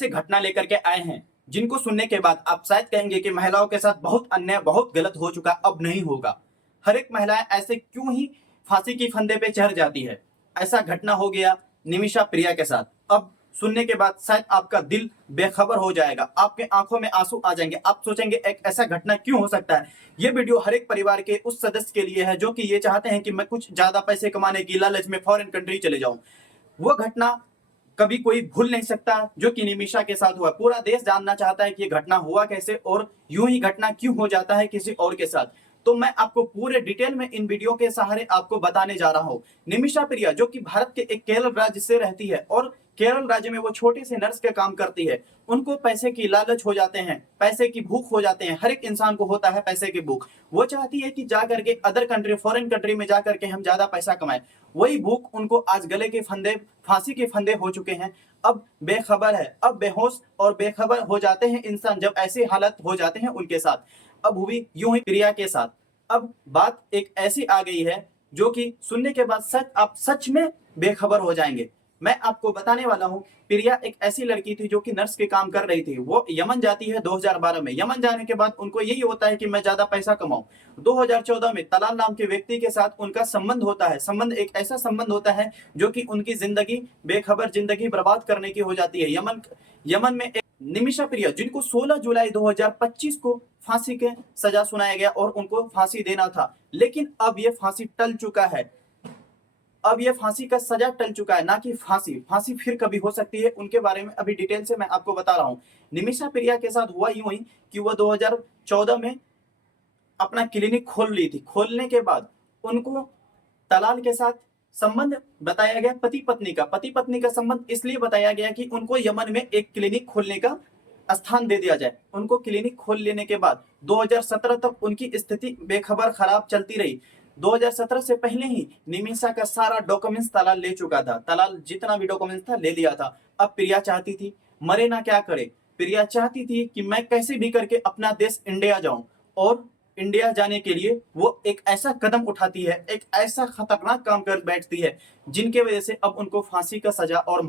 ऐसे घटना लेकर के आए हैं जिनको सुनने के बाद आप शायद कहेंगे कि महिलाओं के साथ बहुत अन्याय, बहुत गलत हो चुका, अब नहीं होगा। हर एक महिलाएं ऐसे क्यों ही फांसी की फंदे पे चढ़ जाती है। ऐसा घटना हो गया निमिषा प्रिया के साथ। अब सुनने के बाद शायद आपका दिल बेखबर हो जाएगा, आपके आंखों में आंसू आ जाएंगे, आप सोचेंगे एक ऐसा घटना क्यों हो सकता है। ये वीडियो हर एक परिवार के उस सदस्य के लिए है जो कि ये चाहते हैं कि मैं कुछ ज्यादा पैसे कमाने की लालच में फॉरेन कंट्री चले जाऊं। वो घटना कभी कोई भूल नहीं सकता जो कि निमिषा के साथ हुआ। पूरा देश जानना चाहता है कि ये घटना हुआ कैसे और यूं ही घटना क्यों हो जाता है किसी और के साथ। तो मैं आपको पूरे डिटेल में इन वीडियो के सहारे आपको बताने जा रहा हूं। निमिषा प्रिया जो कि भारत के एक केरल राज्य से रहती है और केरल राज्य में वो छोटे से नर्स के काम करती है। उनको पैसे की लालच हो जाते हैं, पैसे की भूख हो जाते हैं। हर एक इंसान को होता है पैसे की भूख। वो चाहती है कि जा करके अदर कंट्री, फॉरेन कंट्री में जा करके हम ज्यादा पैसा कमाएं। वही भूख उनको आज गले के फंदे, फांसी के फंदे हो चुके हैं। अब बेखबर है, अब बेहोश और बेखबर हो जाते हैं इंसान जब ऐसी हालत हो जाते हैं उनके साथ। अब हुई यूं ही प्रिया के साथ। अब बात एक ऐसी आ गई है जो कि सुनने के बाद सच आप सच में बेखबर हो जाएंगे। मैं आपको बताने वाला हूं। प्रिया एक ऐसी लड़की थी जो कि नर्स के काम कर रही थी। वो यमन जाती है 2012 में। यमन जाने के बाद उनको यही होता है कि मैं ज्यादा पैसा कमाऊं। 2014 में तलाल नाम के व्यक्ति के साथ उनका संबंध होता है। संबंध एक ऐसा संबंध होता है जो कि उनकी जिंदगी, बेखबर जिंदगी बर्बाद करने की हो जाती है। यमन में एक निमिषा प्रिया जिनको 16 जुलाई 2025 को फांसी के सजा सुनाया गया और उनको फांसी देना था, लेकिन अब ये फांसी टल चुका है। अब ये फांसी का सजा टल चुका है, ना कि फांसी फिर कभी हो सकती है। उनके बारे में अभी डिटेल से मैं आपको बता रहा हूं। निमिषा प्रिया के साथ हुआ यूं ही कि वह 2014 में अपना क्लिनिक खोल ली थी। खोलने के बाद उनको तलाल के साथ संबंध बताया गया, पति पत्नी का संबंध इसलिए बताया गया कि उनको यमन में एक क्लिनिक खोलने का स्थान दे दिया जाए। उनको क्लिनिक खोल लेने के बाद 2017 तक उनकी स्थिति बेखबर खराब चलती रही। 2017 से पहले ही निमिषा का सारा डॉक्यूमेंट्स तलाल ले चुका था। तलाल जितना भी डॉक्यूमेंट्स था ले लिया था। अब प्रिया चाहती थी, मरे ना क्या करे, प्रिया चाहती थी कि मैं कैसे भी करके अपना देश इंडिया जाऊं। और इंडिया जाने के लिए वो एक ऐसा कदम उठाती है, एक ऐसा खतरनाक काम कर बैठती है जिनके वजह से अब उनको फांसी का सजा और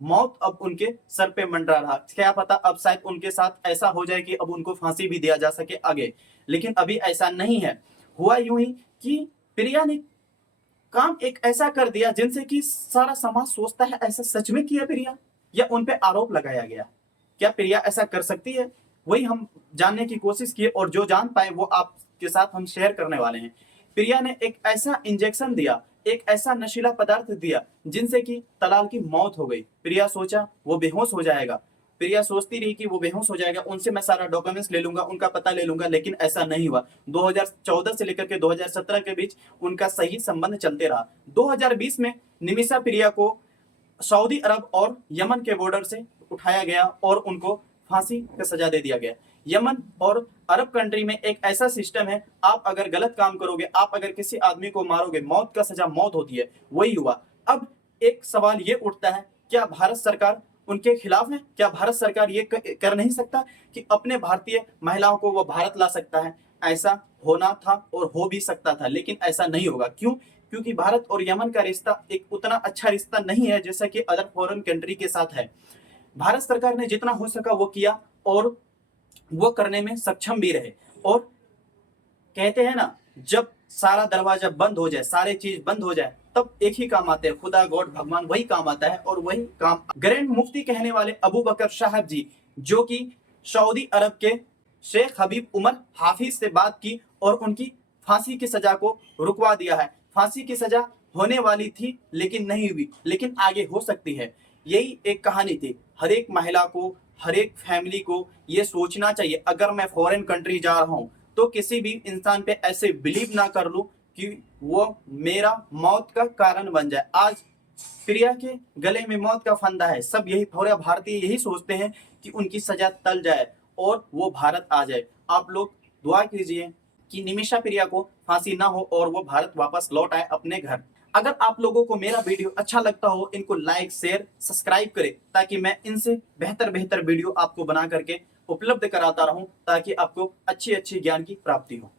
मौत अब उनके सर पे मंडरा रहा। क्या पता अब शायद उनके साथ ऐसा हो जाए कि अब उनको फांसी भी दिया जा सके आगे, लेकिन अभी ऐसा नहीं है। हुआ यूं ही कि प्रिया ने काम एक ऐसा कर दिया जिनसे कि सारा समाज सोचता है ऐसा सच में किया प्रिया, या उन पे आरोप लगाया गया। क्या प्रिया ऐसा कर सकती है? वही हम जानने की कोशिश किए और जो जान पाए वो आपके साथ हम शेयर करने वाले हैं। प्रिया ने एक ऐसा इंजेक्शन दिया, एक ऐसा नशीला पदार्थ दिया जिनसे कि तलाल की मौत हो गई। प्रिया सोचा वो बेहोश हो जाएगा। प्रिया सोचती रही कि वो बेहोश हो जाएगा, उनसे मैं सारा डॉक्यूमेंट्स ले लूंगा, उनका पता ले लूंगा, लेकिन ऐसा नहीं हुआ। 2014 से लेकर के 2017 के बीच उनका सही संबंध चलते रहा। 2020 में निमिषा प्रिया को सऊदी अरब और यमन के बॉर्डर से उठाया गया और उनको फांसी का सजा दे दिया गया। यमन और अरब कंट्री में एक ऐसा सिस्टम है, आप अगर गलत काम करोगे, आप अगर किसी आदमी को मारोगे, मौत का सजा मौत होती है। वही हुआ। अब एक सवाल ये उठता है, क्या भारत सरकार उनके खिलाफ है? क्या भारत सरकार ये कर नहीं सकता कि अपने भारतीय महिलाओं को वो भारत ला सकता है? ऐसा होना था और हो भी सकता था, लेकिन ऐसा नहीं होगा। क्यों? क्योंकि भारत और यमन का रिश्ता एक उतना अच्छा रिश्ता नहीं है जैसा कि अदर फॉरेन कंट्री के साथ है। भारत सरकार ने जितना हो सका वो किया और वो करने में सक्षम भी रहे। और कहते हैं ना, जब सारा दरवाजा बंद हो जाए, सारे चीज बंद हो जाए, तब एक ही काम आते हैं, खुदा, गॉड, भगवान, वही काम आता है। और वही काम ग्रैंड मुफ्ती कहने वाले अबू बकर साहब जी, जो कि सऊदी अरब के शेख हबीब उमर हाफिज से बात की और उनकी फांसी की सजा को रुकवा दिया है। फांसी की सजा होने वाली थी लेकिन नहीं हुई, लेकिन आगे हो सकती है। यही एक कहानी थी। हर एक महिला को, हर एक फैमिली को ये सोचना चाहिए, अगर मैं फॉरेन कंट्री जा रहा हूं तो किसी भी इंसान पे ऐसे बिलीव ना कर लूं कि वो मेरा मौत का कारण बन जाए। आज प्रिया के गले में मौत का फंदा है। सब यही, पूरे भारतीय यही सोचते हैं कि उनकी सजा टल जाए और वो भारत आ जाए। आप लोग दुआ कीजिए कि निमिषा प्रिया को फांसी ना हो और वो भारत वापस लौट आए अपने घर। अगर आप लोगों को मेरा वीडियो अच्छा लगता हो, इनको लाइक, शेयर, सब्सक्राइब करें ताकि मैं इनसे बेहतर वीडियो आपको बना करके उपलब्ध कराता रहूं, ताकि आपको अच्छी ज्ञान की प्राप्ति हो।